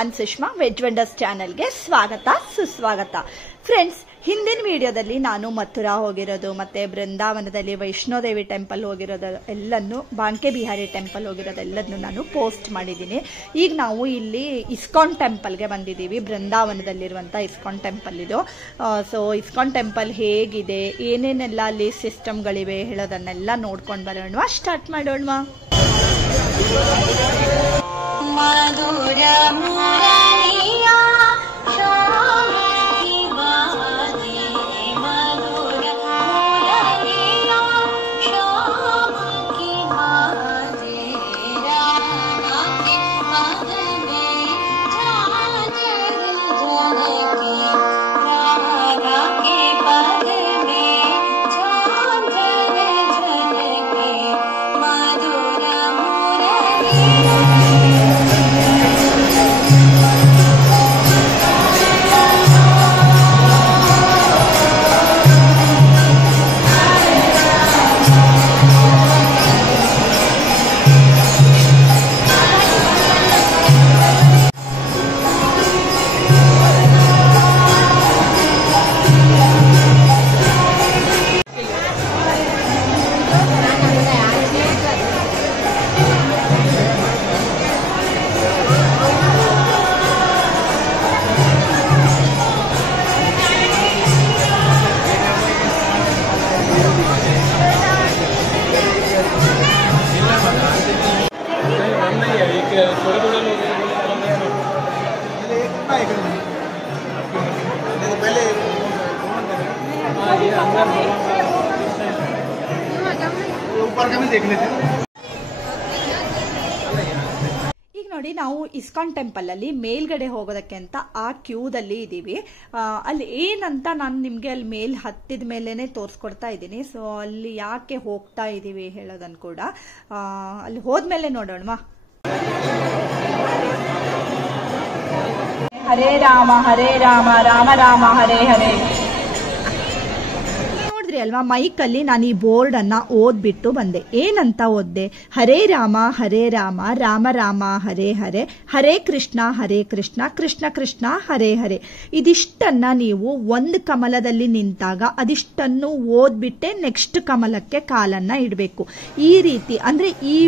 ನಾನು Sushma veg wonders ಚಾನೆಲ್ಗೆ ಸ್ವಾಗತ ಸುಸ್ವಾಗತ. ಫ್ರೆಂಡ್ಸ್, ಹಿಂದಿನ ವಿಡಿಯೋದಲ್ಲಿ ನಾನು ಮಥುರಾ ಹೋಗಿರೋದು ಮತ್ತೆ ಬೃಂದಾವನದಲ್ಲಿ ವೈಷ್ಣೋದೇವಿ ಟೆಂಪಲ್ ಹೋಗಿರೋದು ಎಲ್ಲನ್ನು, ಬಾಂಕೆ ಬಿಹಾರಿ ಟೆಂಪಲ್ ಹೋಗಿರೋದೆಲ್ಲದನ್ನು ನಾನು ಪೋಸ್ಟ್ ಮಾಡಿದ್ದೀನಿ. ಈಗ ನಾವು ಇಲ್ಲಿ ಇಸ್ಕಾನ್ ಟೆಂಪಲ್ಗೆ ಬಂದಿದ್ದೀವಿ. ಬೃಂದಾವನದಲ್ಲಿರುವಂಥ ಇಸ್ಕಾನ್ ಟೆಂಪಲ್ ಇದು. ಸೊ ಇಸ್ಕಾನ್ ಟೆಂಪಲ್ ಹೇಗಿದೆ, ಏನೇನೆಲ್ಲ ಅಲ್ಲಿ ಸಿಸ್ಟಮ್ಗಳಿವೆ ಹೇಳೋದನ್ನೆಲ್ಲ ನೋಡ್ಕೊಂಡು ಬರೋಣ. ಸ್ಟಾರ್ಟ್ ಮಾಡೋಣ. ಮಧುರ ಮುರಳಿಯ ಈಗ ನೋಡಿ, ನಾವು ಇಸ್ಕಾನ್ ಟೆಂಪಲ್ ಅಲ್ಲಿ ಮೇಲ್ಗಡೆ ಹೋಗೋದಕ್ಕೆ ಅಂತ ಆ ಕ್ಯೂದಲ್ಲಿ ಇದೀವಿ. ಅಲ್ಲಿ ಏನಂತ ನಾನು ನಿಮ್ಗೆ ಅಲ್ಲಿ ಮೇಲ್ ಹತ್ತಿದ ಮೇಲೇನೆ ತೋರಿಸ್ಕೊಡ್ತಾ ಇದ್ದೀನಿ. ಸೊ ಅಲ್ಲಿ ಯಾಕೆ ಹೋಗ್ತಾ ಇದೀವಿ ಹೇಳೋದನ್ನ ಕೂಡ ಅಲ್ಲಿ ಹೋದ್ಮೇಲೆ ನೋಡೋಣ. ಹರೇ ರಾಮ ರಾಮ ರಾಮ ಹರೇ ಹರೇ. ನೋಡಿದ್ರಿ ಅಲ್ವಾ, ಮೈಕಲ್ಲಿ ನಾನು ಈ ಬೋರ್ಡ್ ಅನ್ನ ಓದ್ಬಿಟ್ಟು ಬಂದೆ. ಏನಂತ ಓದ್ದೆ? ಹರೇ ರಾಮ ರಾಮ ರಾಮ ಹರೇ ಹರೇ, ಹರೇ ಕೃಷ್ಣ ಕೃಷ್ಣ ಕೃಷ್ಣ ಹರೇ ಹರೇ. ಇದಿಷ್ಟನ್ನ ನೀವು ಒಂದು ಕಮಲದಲ್ಲಿ ನಿಂತಾಗ ಅದಿಷ್ಟನ್ನು ಓದ್ಬಿಟ್ಟೆ ನೆಕ್ಸ್ಟ್ ಕಮಲಕ್ಕೆ ಕಾಲನ್ನ ಇಡಬೇಕು. ಈ ರೀತಿ ಅಂದ್ರೆ ಈ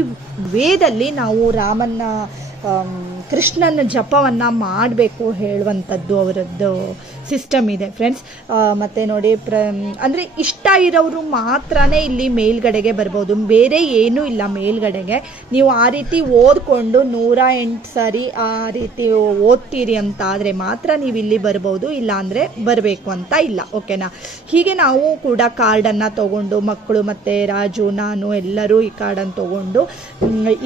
ವೇದಲ್ಲಿ ನಾವು ರಾಮನ್ನ ಕೃಷ್ಣನ ಜಪವನ್ನ ಮಾಡಬೇಕು ಹೇಳುವಂಥದ್ದು ಅವರದ್ದು ಸಿಸ್ಟಮ್ ಇದೆ ಫ್ರೆಂಡ್ಸ್. ಮತ್ತೆ ನೋಡಿ, ಅಂದ್ರೆ ಇಷ್ಟ ಇರೋರು ಮಾತ್ರನೇ ಇಲ್ಲಿ ಮೇಲ್ಗಡೆಗೆ ಬರ್ಬೋದು, ಬೇರೆ ಏನೂ ಇಲ್ಲ ಮೇಲ್ಗಡೆಗೆ. ನೀವು ಆ ರೀತಿ ಓದ್ಕೊಂಡು 108 ಸಾರಿ ಆ ರೀತಿ ಓದ್ತೀರಿ ಅಂತ ಆದ್ರೆ ಮಾತ್ರ ನೀವು ಇಲ್ಲಿ ಬರ್ಬೋದು, ಇಲ್ಲ ಅಂದ್ರೆ ಬರಬೇಕು ಅಂತ ಇಲ್ಲ. ಓಕೆನಾ? ಹೀಗೆ ನಾವು ಕೂಡ ಕಾರ್ಡನ್ನು ತಗೊಂಡು, ಮಕ್ಕಳು ಮತ್ತೆ ರಾಜು ನಾನು ಎಲ್ಲರೂ ಈ ಕಾರ್ಡನ್ನು ತಗೊಂಡು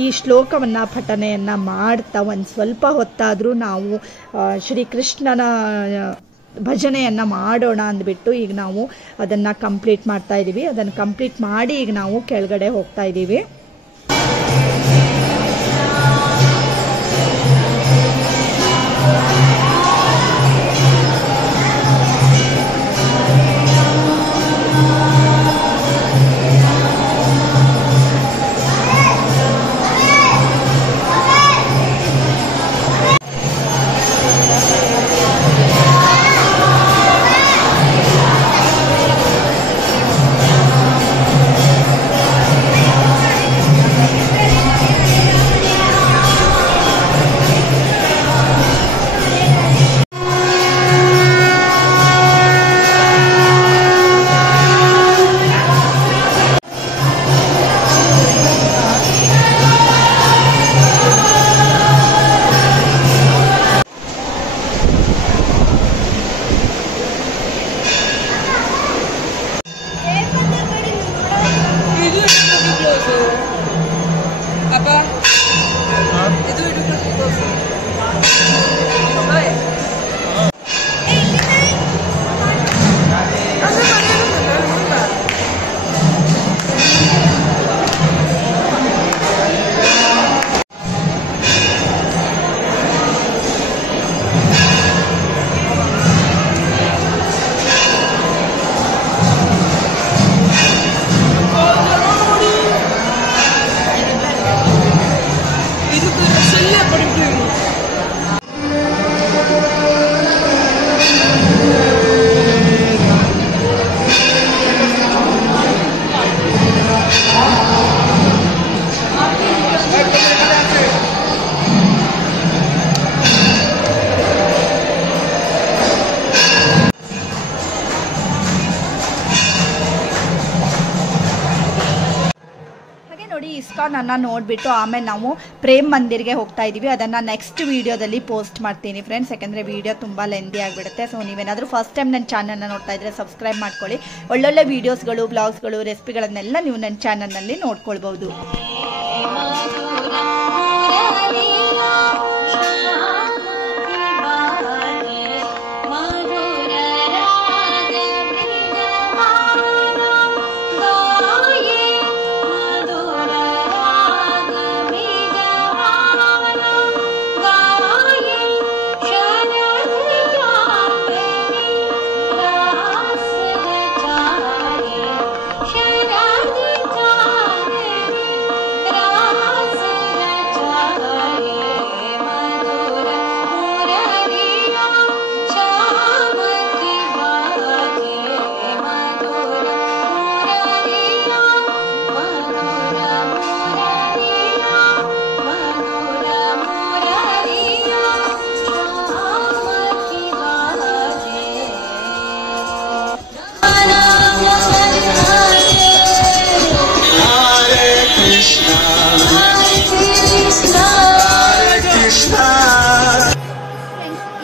ಈ ಶ್ಲೋಕವನ್ನ ಪಠನೆಯನ್ನ ಮಾಡ್ತಾ ಒಂದು ಸ್ವಲ್ಪ ಹೊತ್ತಾದ್ರೂ ನಾವು ಶ್ರೀಕೃಷ್ಣನ ಭಜನೆಯನ್ನ ಮಾಡೋಣ ಅಂದ್ಬಿಟ್ಟು ಈಗ ನಾವು ಅದನ್ನ ಕಂಪ್ಲೀಟ್ ಮಾಡ್ತಾ ಇದೀವಿ. ಅದನ್ನ ಕಂಪ್ಲೀಟ್ ಮಾಡಿ ಈಗ ನಾವು ಕೆಳಗಡೆ ಹೋಗ್ತಾ ಇದೀವಿ. ನೋಡಿ ಇಸ್ಕಾನ್ ಅನ್ನ ನೋಡ್ಬಿಟ್ಟು ಆಮೇಲೆ ನಾವು ಪ್ರೇಮ್ ಮಂದಿರ್ಗೆ ಹೋಗ್ತಾ ಇದೀವಿ. ಅದನ್ನ ನೆಕ್ಸ್ಟ್ ವಿಡಿಯೋದಲ್ಲಿ ಪೋಸ್ಟ್ ಮಾಡ್ತೀನಿ ಫ್ರೆಂಡ್ಸ್, ಯಾಕಂದ್ರೆ ವಿಡಿಯೋ ತುಂಬಾ ಲೆಂದಿ ಆಗಿಬಿಡುತ್ತೆ. ಸೊ ನೀವೇನಾದ್ರೂ ಫಸ್ಟ್ ಟೈಮ್ ನನ್ನ ಚಾನಲ್ನ ನೋಡ್ತಾ ಇದ್ರೆ ಸಬ್ಸ್ಕ್ರೈಬ್ ಮಾಡ್ಕೊಳ್ಳಿ. ಒಳ್ಳೊಳ್ಳೆ ವಿಡಿಯೋಸ್ಗಳು, ಬ್ಲಾಗ್ಸ್ಗಳು, ರೆಸಿಪಿಗಳನ್ನೆಲ್ಲ ನೀವು ನನ್ನ ಚಾನಲ್ನಲ್ಲಿ ನೋಡ್ಕೊಳ್ಬಹುದು.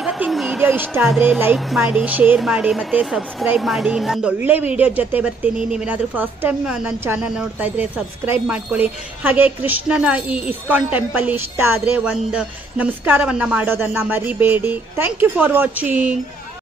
ಇವತ್ತಿನ ವಿಡಿಯೋ ಇಷ್ಟ ಆದರೆ ಲೈಕ್ ಮಾಡಿ, ಶೇರ್ ಮಾಡಿ, ಮತ್ತೆ ಸಬ್ಸ್ಕ್ರೈಬ್ ಮಾಡಿ. ಇನ್ನೊಂದು ಒಳ್ಳೆ ವಿಡಿಯೋ ಜೊತೆ ಬರ್ತೀನಿ. ನೀವೇನಾದರೂ ಫಸ್ಟ್ ಟೈಮ್ ನನ್ನ ಚಾನಲ್ ನೋಡ್ತಾ ಇದ್ರೆ ಸಬ್ಸ್ಕ್ರೈಬ್ ಮಾಡ್ಕೊಳ್ಳಿ. ಹಾಗೆ ಕೃಷ್ಣನ ಈ ಇಸ್ಕಾನ್ ಟೆಂಪಲ್ ಇಷ್ಟ ಆದರೆ ಒಂದು ನಮಸ್ಕಾರವನ್ನು ಮಾಡೋದನ್ನು ಮರಿಬೇಡಿ. Thank you for watching.